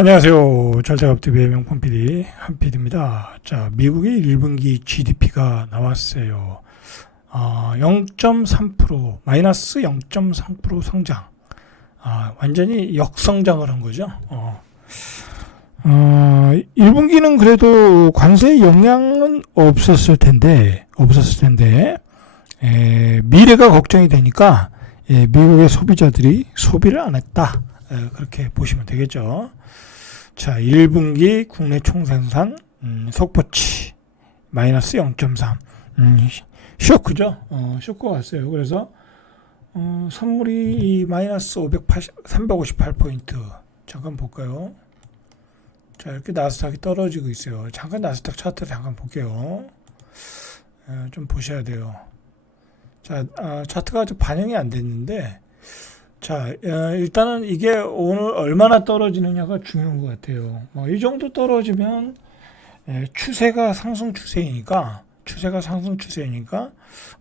안녕하세요. 잘자갑TV의 명품 PD 한PD입니다. 자, 미국의 1분기 GDP가 나왔어요. 0.3% 마이너스 0.3% 성장. 완전히 역성장을 한 거죠. 1분기는 그래도 관세 영향은 없었을 텐데 미래가 걱정이 되니까 미국의 소비자들이 소비를 안 했다. 그렇게 보시면 되겠죠. 자, 1분기 국내 총생산 속보치 마이너스 0.3. 쇼크죠. 쇼크가 왔어요. 그래서 선물이 마이너스 358포인트. 잠깐 볼까요? 자, 이렇게 나스닥이 떨어지고 있어요. 잠깐 나스닥 차트를 잠깐 볼게요. 좀 보셔야 돼요. 자, 차트가 아직 반영이 안 됐는데, 자, 일단은 이게 오늘 얼마나 떨어지느냐가 중요한 것 같아요. 이 정도 떨어지면 추세가 상승 추세이니까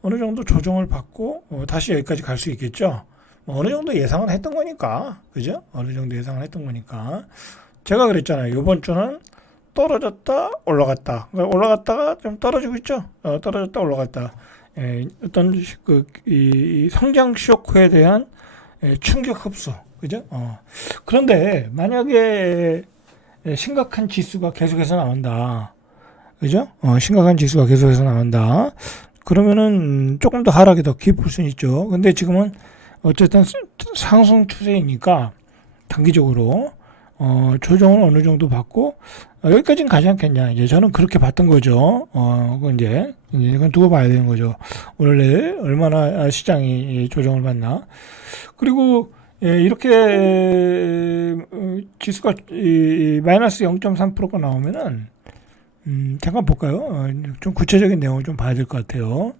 어느 정도 조정을 받고 다시 여기까지 갈 수 있겠죠. 어느 정도 예상은 했던 거니까, 그죠? 어느 정도 예상을 했던 거니까. 제가 그랬잖아요. 이번 주는 떨어졌다 올라갔다. 그러니까 올라갔다가 좀 떨어지고 있죠. 떨어졌다 올라갔다. 어떤 이 성장 쇼크에 대한 충격 흡수, 그죠? 그런데 만약에 심각한 지수가 계속해서 나온다, 그죠? 심각한 지수가 계속해서 나온다. 그러면은 조금 더 하락이 더 깊을 수는 있죠. 근데 지금은 어쨌든 상승 추세이니까 단기적으로 조정을 어느 정도 받고 여기까지는 가지 않겠냐. 이제 저는 그렇게 봤던 거죠. 이건 두고 봐야 되는 거죠. 원래 얼마나 시장이 조정을 받나. 그리고 이렇게 지수가 마이너스 0.3%가 나오면은 잠깐 볼까요? 좀 구체적인 내용을 좀 봐야 될 것 같아요.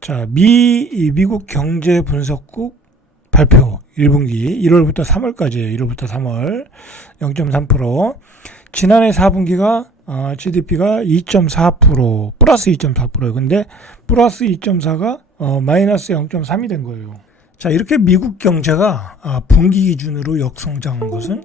자, 미국 경제 분석국 발표 1분기 1월부터 3월까지예요. 1월부터 3월 0.3%. 지난해 4분기가 GDP가 2.4% 플러스 2.4%예요. 근데 플러스 2.4가 마이너스 0.3이 된 거예요. 자, 이렇게 미국 경제가 분기 기준으로 역성장한 것은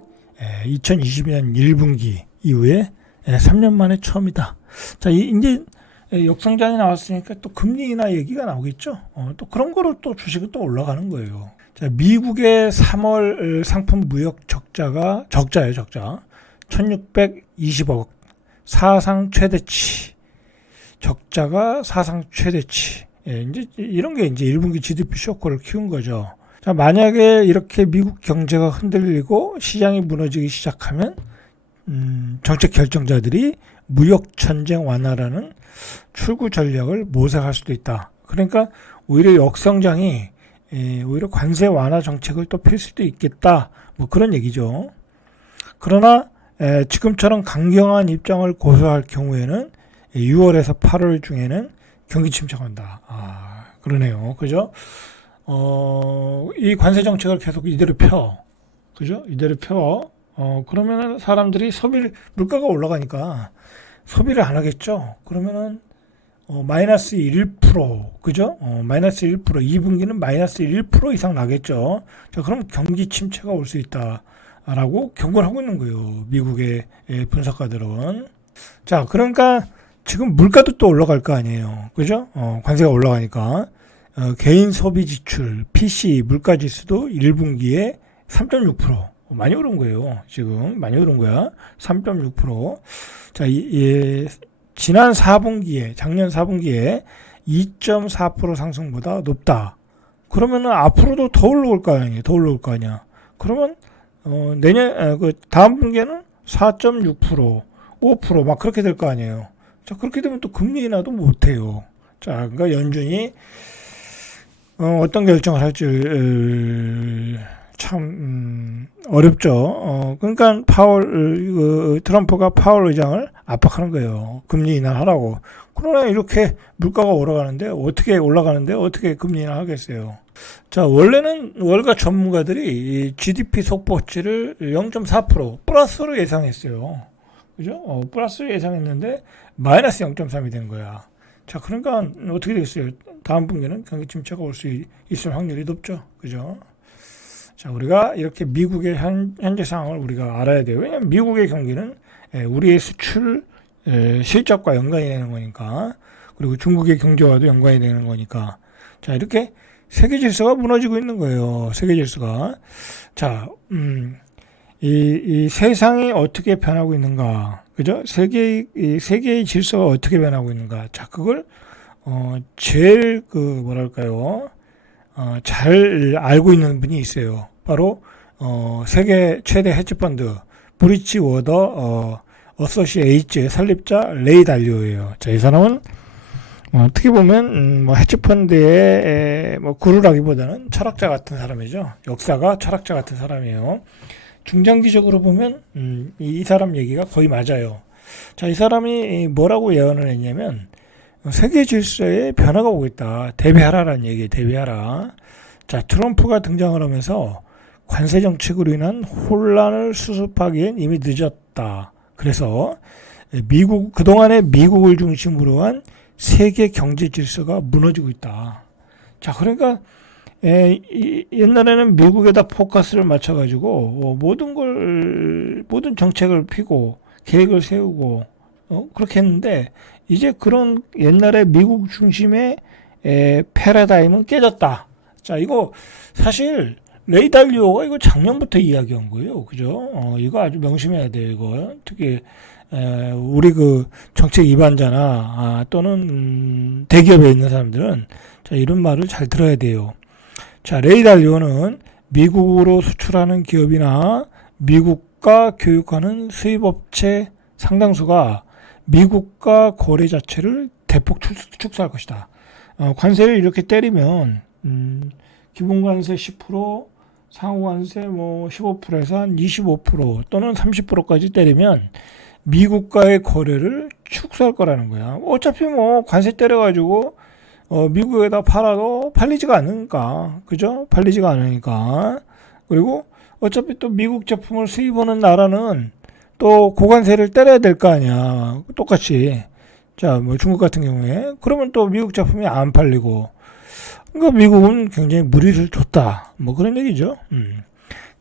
2022년 1분기 이후에 3년 만에 처음이다. 자, 이제 역성장이 나왔으니까 또 금리 인하 얘기가 나오겠죠. 또 그런 거로 또 주식은 또 올라가는 거예요. 자, 미국의 3월 상품 무역 적자예요, 적자. 1620억. 사상 최대치. 적자가 사상 최대치. 이제 이런 게 이제 1분기 GDP 쇼크를 키운 거죠. 자, 만약에 이렇게 미국 경제가 흔들리고 시장이 무너지기 시작하면 정책 결정자들이 무역 전쟁 완화라는 출구 전략을 모색할 수도 있다. 그러니까 오히려 역성장이 오히려 관세 완화 정책을 또 펼 수도 있겠다. 뭐 그런 얘기죠. 그러나 지금처럼 강경한 입장을 고수할 경우에는 6월에서 8월 중에는 경기 침체한다. 그러네요. 그죠? 이 관세 정책을 계속 이대로 펴. 그죠? 이대로 펴. 그러면은 사람들이 물가가 올라가니까 소비를 안 하겠죠? 그러면은, 마이너스 1%, 그죠? 마이너스 1%, 2분기는 마이너스 1% 이상 나겠죠? 자, 그럼 경기 침체가 올 수 있다. 라고 경고를 하고 있는 거예요. 미국의 분석가들은. 자, 그러니까 지금 물가도 또 올라갈 거 아니에요. 그죠? 관세가 올라가니까. 개인 소비 지출, PC, 물가 지수도 1분기에 3.6%. 많이 오른 거예요. 지금 많이 오른 거야. 3.6%. 자, 지난 4분기에, 작년 4분기에 2.4% 상승보다 높다. 그러면은 앞으로도 더 올라올 거 아니야. 더 올라올 거 아니야. 그러면 다음 분기에는 4.6%, 5%막 그렇게 될 거 아니에요. 자, 그렇게 되면 또 금리 인하도 못 해요. 자, 그러니까 연준이 어떤 결정을 할지 참 어렵죠. 그러니까 트럼프가 파월 의장을 압박하는 거예요. 금리 인하하라고. 그러나 이렇게 물가가 올라가는데 어떻게 금리 인하 하겠어요. 자, 원래는 월가 전문가들이 이 GDP 속보치를 0.4% 플러스로 예상했어요. 그죠? 플러스로 예상했는데 마이너스 0.3이 된 거야. 자, 그러니까 어떻게 되겠어요? 다음 분기는 경기 침체가 올 수 있을 확률이 높죠. 그죠? 자, 우리가 이렇게 미국의 현재 상황을 우리가 알아야 돼요. 왜냐하면 미국의 경기는 우리의 수출 실적과 연관이 되는 거니까, 그리고 중국의 경제와도 연관이 되는 거니까. 자, 이렇게 세계 질서가 무너지고 있는 거예요. 세계 질서가. 자, 이 세상이 어떻게 변하고 있는가, 그죠? 세계의 질서가 어떻게 변하고 있는가. 자, 그걸 제일 뭐랄까요, 잘 알고 있는 분이 있어요. 바로 세계 최대 헤지펀드 브리치 워더 어소시에이츠의 설립자 레이 달리오예요. 자, 이 사람은 어떻게 보면 뭐 헤지펀드의 뭐 구루라기보다는 철학자 같은 사람이죠. 역사가 철학자 같은 사람이에요. 중장기적으로 보면 이 사람 얘기가 거의 맞아요. 자, 이 사람이 뭐라고 예언을 했냐면 세계 질서에 변화가 오고 있다. 대비하라라는 얘기예요. 대비하라. 자, 트럼프가 등장을 하면서 관세 정책으로 인한 혼란을 수습하기엔 이미 늦었다. 그래서 그동안의 미국을 중심으로 한 세계 경제 질서가 무너지고 있다. 자, 그러니까 옛날에는 미국에다 포커스를 맞춰가지고 모든 정책을 피고 계획을 세우고 그렇게 했는데, 이제 그런 옛날에 미국 중심의 패러다임은 깨졌다. 자, 이거 사실 레이 달리오가 이거 작년부터 이야기한 거예요. 그죠? 이거 아주 명심해야 돼요. 이거 특히 우리 그 정책 위반자나 또는 대기업에 있는 사람들은 자, 이런 말을 잘 들어야 돼요. 자, 레이 달리오는 미국으로 수출하는 기업이나 미국과 교육하는 수입업체 상당수가 미국과 거래 자체를 대폭 축소할 것이다. 관세를 이렇게 때리면 기본관세 10%, 상호관세 뭐 15%에서 한 25% 또는 30%까지 때리면 미국과의 거래를 축소할 거라는 거야. 어차피 뭐 관세 때려가지고 미국에다 팔아도 팔리지가 않으니까, 그죠? 팔리지가 않으니까. 그리고 어차피 또 미국 제품을 수입하는 나라는 또 고관세를 때려야 될 거 아니야. 똑같이. 자, 뭐 중국 같은 경우에 그러면 또 미국 제품이 안 팔리고. 그러니까 미국은 굉장히 무리를 줬다. 뭐 그런 얘기죠.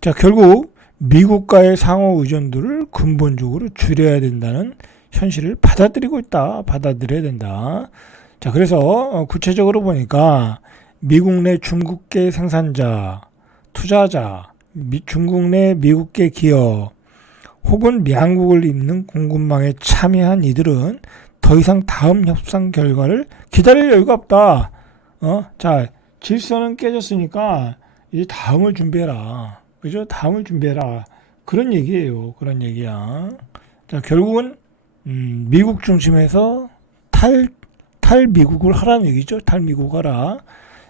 자, 결국 미국과의 상호 의존도를 근본적으로 줄여야 된다는 현실을 받아들이고 있다. 받아들여야 된다. 자, 그래서 구체적으로 보니까 미국 내 중국계 생산자, 투자자, 중국 내 미국계 기업, 혹은 미한국을 잇는 공급망에 참여한 이들은 더 이상 다음 협상 결과를 기다릴 여유가 없다. 자, 질서는 깨졌으니까 이제 다음을 준비해라. 그죠? 다음을 준비해라. 그런 얘기예요. 그런 얘기야. 자, 결국은 미국 중심에서 탈미국을 하라는 얘기죠. 탈미국 하라.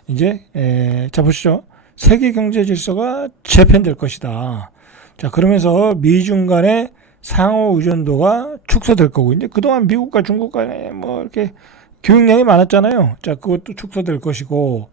이제 자, 보시죠. 세계 경제 질서가 재편될 것이다. 자, 그러면서 미중 간의 상호 의존도가 축소될 거고, 이제 그동안 미국과 중국 간에 뭐 이렇게 교육량이 많았잖아요. 자, 그것도 축소될 것이고,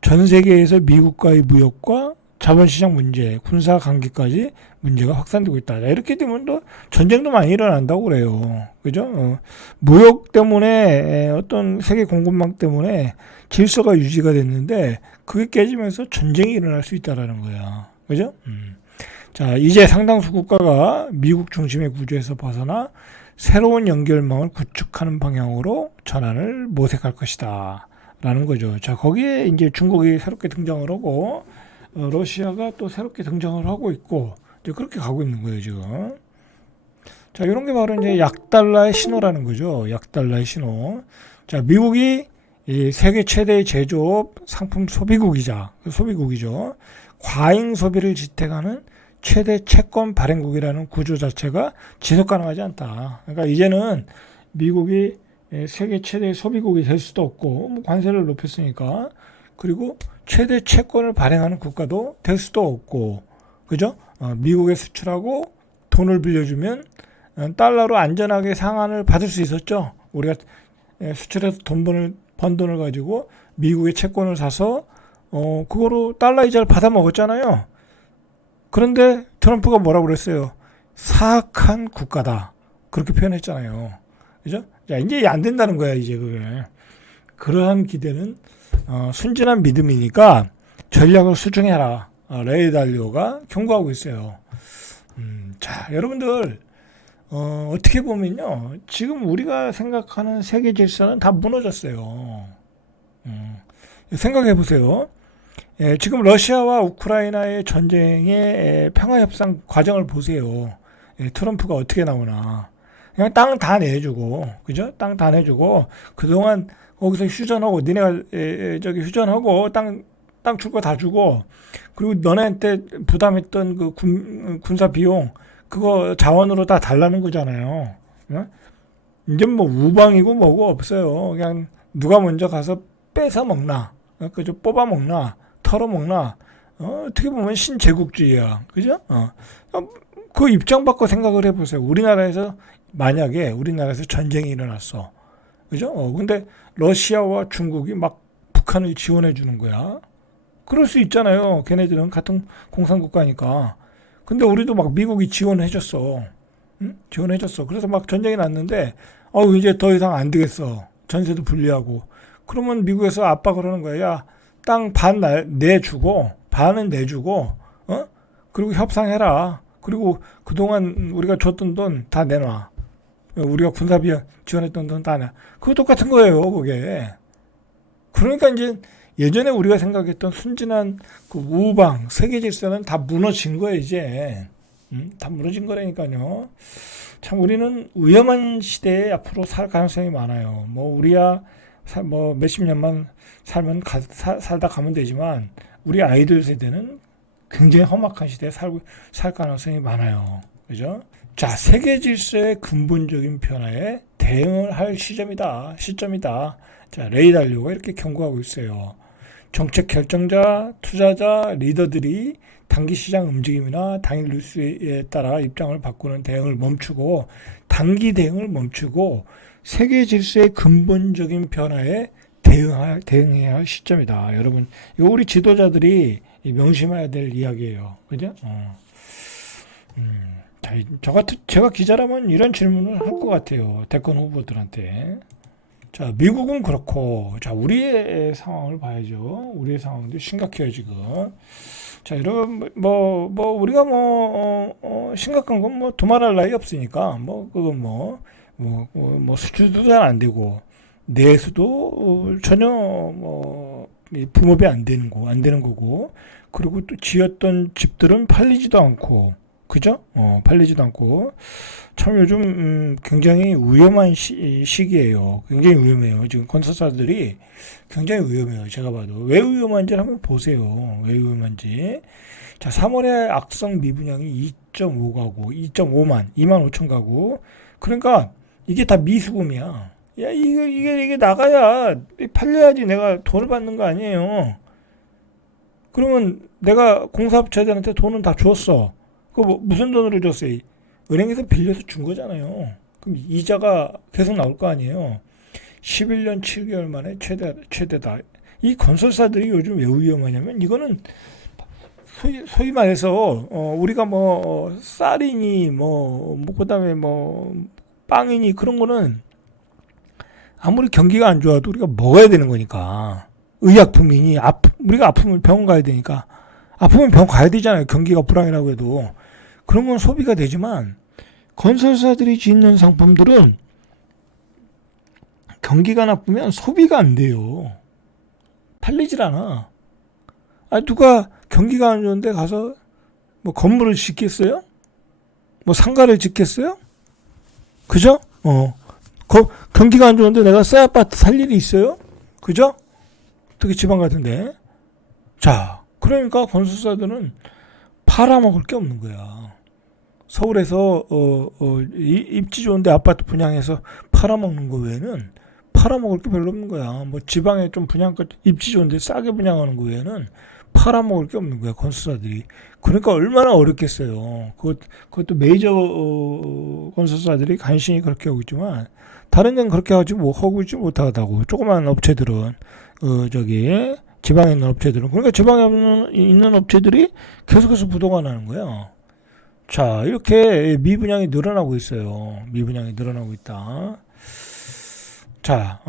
전 세계에서 미국과의 무역과 자본시장 문제, 군사 관계까지 문제가 확산되고 있다. 자, 이렇게 되면 또 전쟁도 많이 일어난다고 그래요. 그죠? 무역 때문에 어떤 세계 공급망 때문에 질서가 유지가 됐는데 그게 깨지면서 전쟁이 일어날 수 있다라는 거야. 그죠? 자, 이제 상당수 국가가 미국 중심의 구조에서 벗어나 새로운 연결망을 구축하는 방향으로 전환을 모색할 것이다. 라는 거죠. 자, 거기에 이제 중국이 새롭게 등장을 하고, 러시아가 또 새롭게 등장을 하고 있고, 이제 그렇게 가고 있는 거예요, 지금. 자, 이런 게 바로 이제 약달러의 신호라는 거죠. 약달러의 신호. 자, 미국이 이 세계 최대의 제조업 상품 소비국이죠. 과잉 소비를 지탱하는 최대 채권 발행국이라는 구조 자체가 지속 가능하지 않다. 그러니까 이제는 미국이 세계 최대 소비국이 될 수도 없고, 뭐 관세를 높였으니까, 그리고 최대 채권을 발행하는 국가도 될 수도 없고, 그죠? 미국에 수출하고 돈을 빌려주면 달러로 안전하게 상환을 받을 수 있었죠. 우리가 수출해서 번 돈을 가지고 미국의 채권을 사서 그거로 달러 이자를 받아 먹었잖아요. 그런데 트럼프가 뭐라고 그랬어요? 사악한 국가다. 그렇게 표현했잖아요. 그죠? 자, 이제 안 된다는 거야, 이제 그게. 그러한 기대는 순진한 믿음이니까 전략을 수정해라. 레이 달리오가 경고하고 있어요. 자, 여러분들 어떻게 보면요, 지금 우리가 생각하는 세계 질서는 다 무너졌어요. 생각해 보세요. 예, 지금 러시아와 우크라이나의 전쟁의 평화협상 과정을 보세요. 예, 트럼프가 어떻게 나오나. 그냥 땅 다 내주고, 그죠? 땅 다 내주고, 그동안 거기서 휴전하고, 니네가, 저기 휴전하고, 땅 줄 거 다 주고, 그리고 너네한테 부담했던 그 군사 비용, 그거 자원으로 다 달라는 거잖아요. 어? 이제 뭐 우방이고 뭐고 없어요. 그냥 누가 먼저 가서 뺏어 먹나, 그죠? 뽑아 먹나, 털어 먹나, 어떻게 보면 신제국주의야. 그죠? 그 입장 바꿔 생각을 해보세요. 만약에 우리나라에서 전쟁이 일어났어. 그죠? 근데 러시아와 중국이 막 북한을 지원해 주는 거야. 그럴 수 있잖아요. 걔네들은 같은 공산국가니까. 근데 우리도 막 미국이 지원해 줬어. 응? 지원해 줬어. 그래서 막 전쟁이 났는데, 이제 더 이상 안 되겠어. 전세도 불리하고. 그러면 미국에서 압박을 하는 거야. 야, 땅 반 내주고, 반은 내주고, 그리고 협상해라. 그리고 그동안 우리가 줬던 돈 다 내놔. 우리가 군사비 지원했던 돈 다 내. 그거 똑같은 거예요, 그게. 그러니까 이제 예전에 우리가 생각했던 순진한 그 우방, 세계 질서는 다 무너진 거예요, 이제. 다 무너진 거라니까요. 참 우리는 위험한 시대에 앞으로 살 가능성이 많아요. 뭐 우리야 뭐 몇십 년만 살면 살다 가면 되지만 우리 아이들 세대는 굉장히 험악한 시대에 살 가능성이 많아요. 그죠? 자, 세계 질서의 근본적인 변화에 대응을 할 시점이다. 자, 레이 달리오가 이렇게 경고하고 있어요. 정책 결정자, 투자자, 리더들이 단기 시장 움직임이나 당일 뉴스에 따라 입장을 바꾸는 단기 대응을 멈추고 세계 질서의 근본적인 변화에 대응해야 할 시점이다. 여러분, 이거 우리 지도자들이 명심해야 될 이야기예요. 그죠? 제가 기자라면 이런 질문을 할 것 같아요. 대권 후보들한테. 자, 미국은 그렇고, 자, 우리의 상황을 봐야죠. 우리의 상황도 심각해요, 지금. 자, 여러분, 우리가 심각한 건 두말할 나위 없으니까, 그건 수주도 잘 안 되고, 내수도 전혀, 붕업이 안 되는 거고, 그리고 또 지었던 집들은 팔리지도 않고, 그죠? 팔리지도 않고. 참 요즘 굉장히 위험한 시기예요. 굉장히 위험해요. 지금 건설사들이 굉장히 위험해요. 제가 봐도. 왜 위험한지를 한번 보세요. 왜 위험한지. 자, 3월에 악성 미분양이 2.5가구, 2만 5천 가구. 그러니까 이게 다 미수금이야. 야, 이게 나가야 팔려야지 내가 돈을 받는 거 아니에요. 그러면 내가 공사업체들한테 돈은 다 줬어. 무슨 돈으로 줬어요? 은행에서 빌려서 준 거잖아요. 그럼 이자가 계속 나올 거 아니에요. 11년 7개월 만에 최대다. 이 건설사들이 요즘 왜 위험하냐면 이거는 소위 말해서 우리가 쌀이니 그다음에 빵이니 그런 거는 아무리 경기가 안 좋아도 우리가 먹어야 되는 거니까. 의약품이니 우리가 아프면 병원 가야 되니까. 아프면 병원 가야 되잖아요. 경기가 불황이라고 해도. 그런 건 소비가 되지만 건설사들이 짓는 상품들은 경기가 나쁘면 소비가 안 돼요. 팔리질 않아. 누가 경기가 안 좋은데 가서 건물을 짓겠어요? 상가를 짓겠어요? 그죠? 경기가 안 좋은데 내가 새 아파트 살 일이 있어요? 그죠? 특히 지방 같은데. 자, 그러니까 건설사들은 팔아먹을 게 없는 거야. 서울에서 입지 좋은데 아파트 분양해서 팔아먹는 거 외에는 팔아먹을 게 별로 없는 거야. 지방에 좀 분양가 입지 좋은데 싸게 분양하는 거 외에는 팔아먹을 게 없는 거야, 건설사들이. 그러니까 얼마나 어렵겠어요. 그것도 메이저 건설사들이 간신히 그렇게 하고 있지만 다른 데는 그렇게 하고 있지 못하다고. 조그만 업체들은 지방에 있는 업체들은. 그러니까 지방에 있는 업체들이 계속해서 부도가 나는 거야. 자, 이렇게 미분양이 늘어나고 있어요. 미분양이 늘어나고 있다. 자,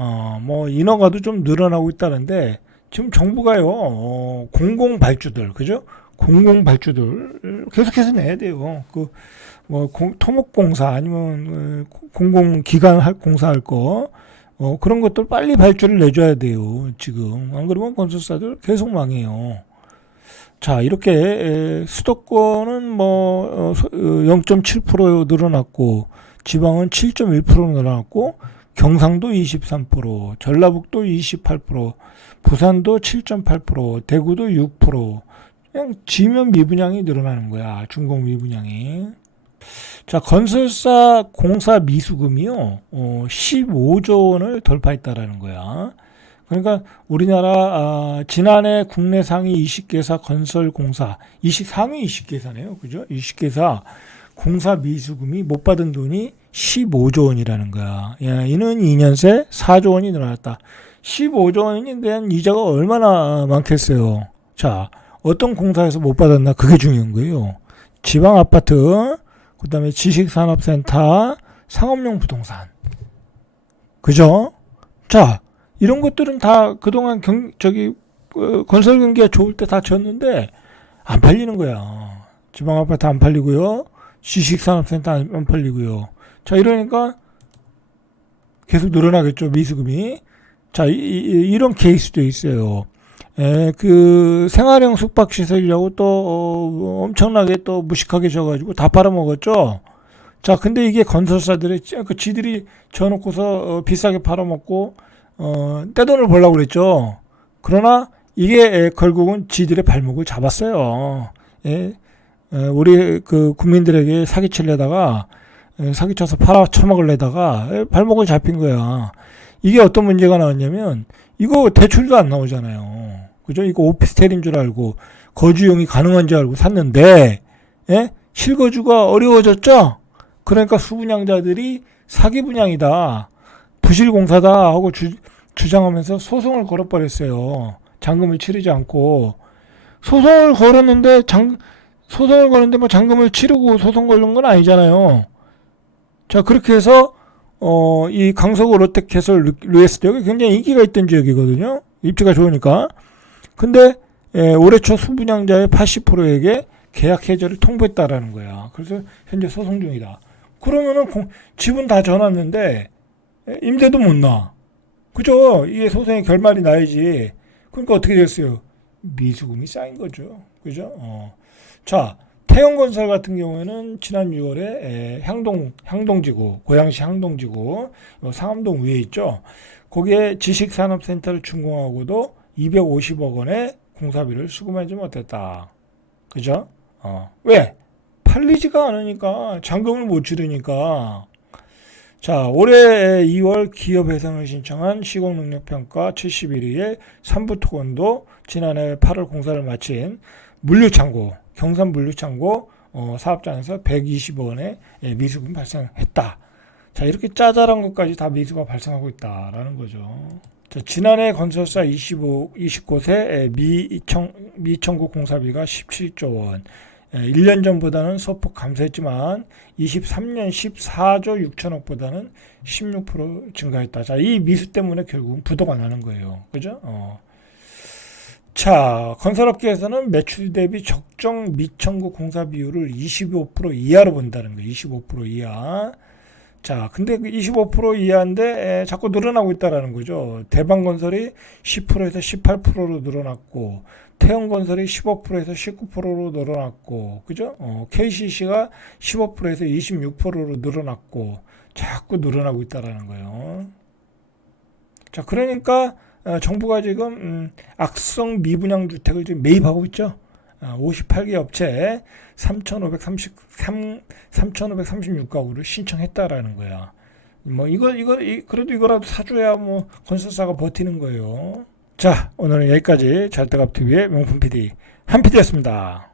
인허가도 좀 늘어나고 있다는데 지금 정부가요, 공공발주들, 그죠? 공공 발주들 계속해서 내야 돼요. 뭐 토목공사 아니면 공공기관 공사할 거 그런 것들 빨리 발주를 내줘야 돼요. 지금 안 그러면 건설사들 계속 망해요. 자, 이렇게 수도권은 뭐 0.7% 늘어났고 지방은 7.1% 늘어났고 경상도 23%, 전라북도 28%, 부산도 7.8%, 대구도 6%. 그냥 지면 미분양이 늘어나는 거야. 준공 미분양이. 자, 건설사 공사 미수금이요. 15조 원을 돌파했다라는 거야. 그러니까 우리나라 지난해 국내 상위 20개사 건설공사 상위 20개사네요. 그죠? 20개사 공사 미수금이 못 받은 돈이 15조 원이라는 거야. 야, 이는 2년 새 4조 원이 늘어났다. 15조 원에 대한 이자가 얼마나 많겠어요. 자, 어떤 공사에서 못 받았나 그게 중요한 거예요. 지방 아파트, 그 다음에 지식산업센터, 상업용 부동산. 그죠? 자, 이런 것들은 다 그동안 건설 경기가 좋을 때 다 졌는데 안 팔리는 거야. 지방 아파트 안 팔리고요. 지식산업센터 안 팔리고요. 자, 이러니까 계속 늘어나겠죠, 미수금이. 자, 이런 케이스도 있어요. 그 생활형 숙박시설이라고 또 엄청나게 또 무식하게 져가지고 다 팔아먹었죠. 자, 근데 이게 건설사들이 지들이 져놓고서 비싸게 팔아먹고 떼돈을 벌려고 그랬죠. 그러나 이게 결국은 지들의 발목을 잡았어요. 우리 그 국민들에게 사기치려다가 사기쳐서 팔아쳐먹으려다가 발목을 잡힌 거야. 이게 어떤 문제가 나왔냐면 이거 대출도 안 나오잖아요. 그죠? 이거 오피스텔인 줄 알고 거주용이 가능한 줄 알고 샀는데 실거주가 어려워졌죠? 그러니까 수분양자들이 사기 분양이다, 부실공사다 하고 주장하면서 소송을 걸어버렸어요. 잔금을 치르지 않고. 소송을 걸었는데 뭐 잔금을 치르고 소송 걸는 건 아니잖아요. 자, 그렇게 해서 이 강서구 롯데캐슬 루에스 지역이 굉장히 인기가 있던 지역이거든요. 입지가 좋으니까. 근데 올해 초 수분양자의 80%에게 계약 해지를 통보했다라는 거야. 그래서 현재 소송 중이다. 그러면은 집은 다 져놨는데 임대도 못 나. 그죠? 이게 소송의 결말이 나야지. 그러니까 어떻게 됐어요? 미수금이 쌓인 거죠. 그죠? 자, 태영건설 같은 경우에는 지난 6월에 향동지구, 고양시 향동지구, 상암동 위에 있죠. 거기에 지식산업센터를 준공하고도 250억 원의 공사비를 수금하지 못했다. 그죠? 왜? 팔리지가 않으니까, 잔금을 못 치르니까. 자, 올해 2월 기업해상을 신청한 시공능력평가 71위의 삼부토건도 지난해 8월 공사를 마친 물류창고, 경산 물류창고 사업장에서 120억 원의 미수금 발생했다. 자, 이렇게 짜잘한 것까지 다 미수가 발생하고 있다라는 거죠. 자, 지난해 건설사 20곳의 미청구 공사비가 17조 원. 1년 전보다는 소폭 감소했지만 23년 14조 6천억보다는 16% 증가했다. 자, 이 미수 때문에 결국은 부도가 나는 거예요. 그죠? 자, 건설업계에서는 매출 대비 적정 미청구 공사 비율을 25% 이하로 본다는 거예요. 25% 이하. 자, 근데 25% 이하인데 자꾸 늘어나고 있다라는 거죠. 대방건설이 10%에서 18%로 늘어났고, 태영건설이 15%에서 19%로 늘어났고, 그죠? KCC가 15%에서 26%로 늘어났고, 자꾸 늘어나고 있다라는 거예요. 자, 그러니까 정부가 지금 악성 미분양 주택을 지금 매입하고 있죠. 58개 업체에 3,536가구를 신청했다라는 거야. 뭐 그래도 이거라도 사줘야 뭐 건설사가 버티는 거예요. 자, 오늘은 여기까지 잘때갑TV의 명품 PD 한 PD였습니다.